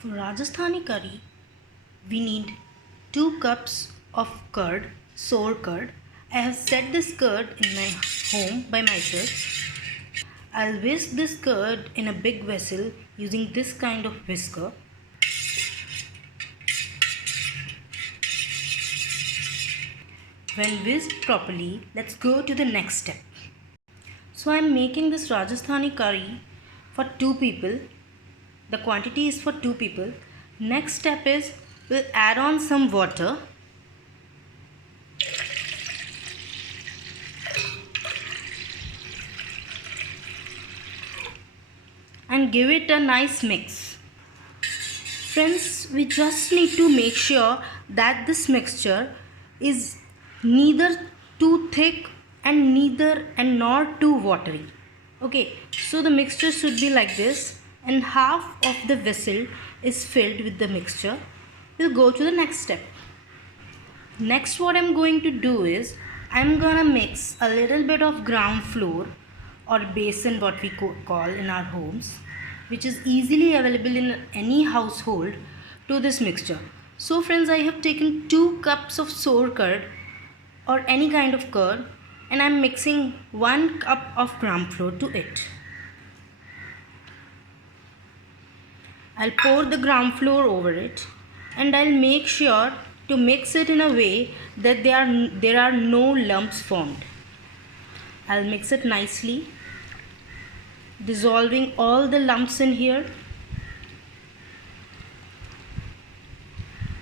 For Rajasthani curry, we need 2 cups of curd, sour curd. I have set this curd in my home by myself. I'll whisk this curd in a big vessel using this kind of whisker. When whisked properly, let's go to the next step. So I'm making this Rajasthani curry for 2 people. The quantity is for 2 people. Next step is we'll add on some water. And give it a nice mix. Friends, we just need to make sure that this mixture is neither too thick and nor too watery. Okay, so the mixture should be like this, and half of the vessel is filled with the mixture. We'll go to the next step. Next, what I'm going to do is I'm gonna mix a little bit of ground flour or besan, what we call in our homes, which is easily available in any household, to this mixture. So friends, I have taken 2 cups of sour curd or any kind of curd, and I'm mixing 1 cup of ground flour to it. I'll pour the ground flour over it, and I'll make sure to mix it in a way that there are no lumps formed. I'll mix it nicely, dissolving all the lumps in here.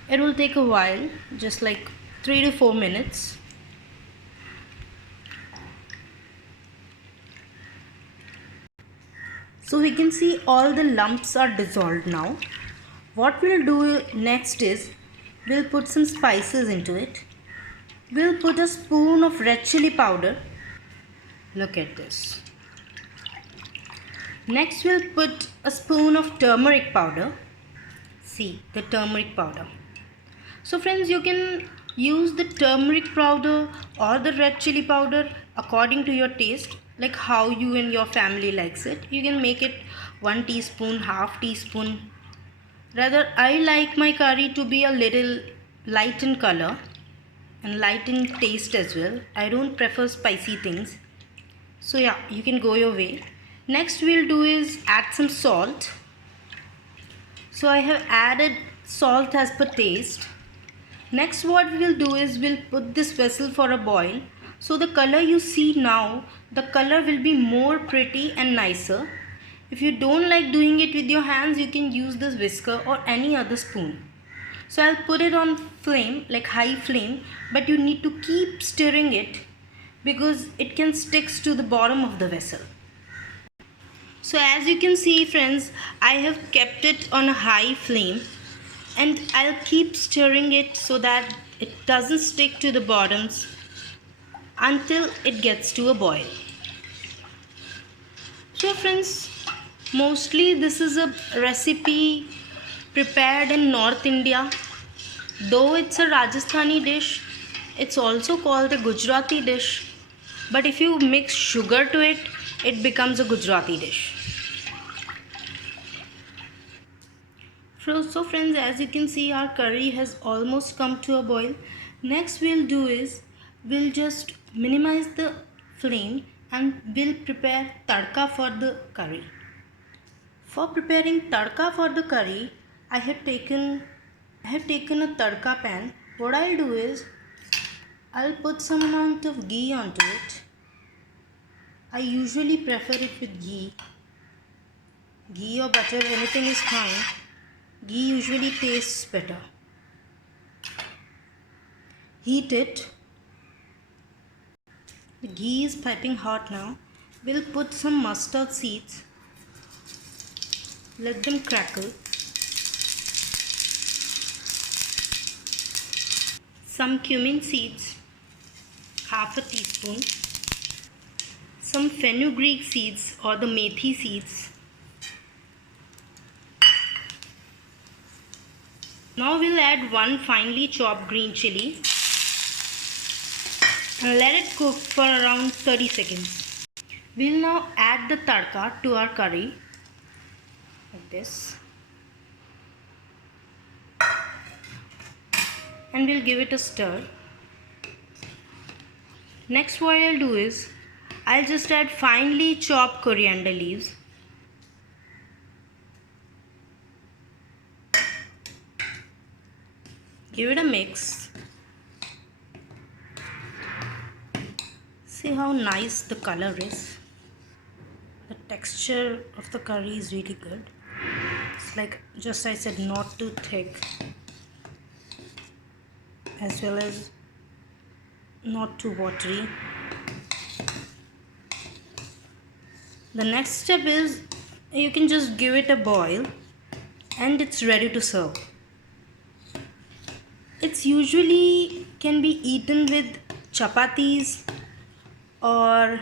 It will take a while, just like 3 to 4 minutes. So we can see all the lumps are dissolved now. What we'll do next is we'll put some spices into it. We'll put a spoon of red chili powder. Look at this. Next we'll put a spoon of turmeric powder. See, the turmeric powder. So friends, you can use the turmeric powder or the red chili powder according to your taste, like how you and your family likes it. You can make it 1 teaspoon, half teaspoon. Rather, I like my curry to be a little light in color and light in taste as well. I don't prefer spicy things. So yeah, you can go your way. Next we'll do is add some salt. So I have added salt as per taste. Next what we'll do is we'll put this vessel for a boil. So the color you see now, the color will be more pretty and nicer. If you don't like doing it with your hands, you can use this whisker or any other spoon. So I'll put it on flame, like high flame, but you need to keep stirring it because it can stick to the bottom of the vessel. So as you can see friends, I have kept it on a high flame, and I'll keep stirring it so that it doesn't stick to the bottoms until it gets to a boil. So friends, mostly this is a recipe prepared in North India. Though it's a Rajasthani dish, it's also called a Gujarati dish. But if you mix sugar to it, it becomes a Gujarati dish. So friends, as you can see, our curry has almost come to a boil. Next we'll do is we'll just minimize the flame and we'll prepare tadka for the curry. For preparing tadka for the curry, I have taken a tadka pan. What I'll do is I'll put some amount of ghee onto it. I usually prefer it with ghee. Ghee or butter, anything is fine. Ghee usually tastes better. Heat it. The ghee is piping hot now. We'll put some mustard seeds. Let them crackle. Some cumin seeds, half a teaspoon. Some fenugreek seeds or the methi seeds. Now we'll add 1 finely chopped green chili and let it cook for around 30 seconds. We'll now add the tadka to our curry, like this. and we'll give it a stir. Next what I'll do is I'll just add finely chopped coriander leaves. Give it a mix. See how nice the color is. The texture of the curry is really good. It's like, just I said, not too thick as well as not too watery. The next step is you can just give it a boil and it's ready to serve. It's usually can be eaten with chapatis or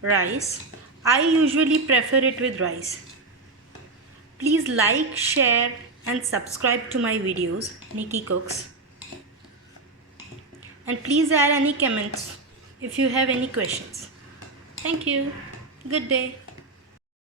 rice. I usually prefer it with rice. Please like, share and subscribe to my videos, Nikki Cooks. And please add any comments if you have any questions. Thank you. Good day.